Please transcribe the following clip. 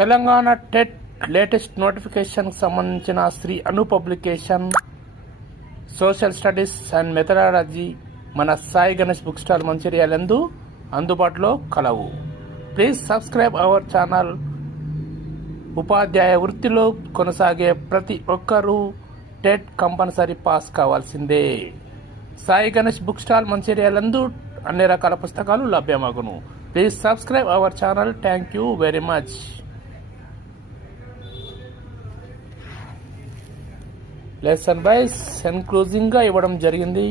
Telangana TET latest నోటిఫికేషన్కి సంబంధించిన Sri Anu publication social studies and methodology మన సాయి గణేష్ బుక్ స్టాల్ మంచిర్యాల యందు అందుబాటులో కలవు. Please subscribe our channel. ఉపాధ్యాయ వృత్తిలో కొనసాగే ప్రతి ఒక్కరూ టెట్ కంపల్సరీ పాస్ కావాల్సిందే. సాయి గణేష్ బుక్ స్టాల్ మంచిర్యాల యందు అన్ని రకాల పుస్తకాలు లభ్యమగును. Please subscribe our channel. Thank you very much. Lesson wise ఎన్క్లూజింగ్గా ఇవ్వడం జరిగింది.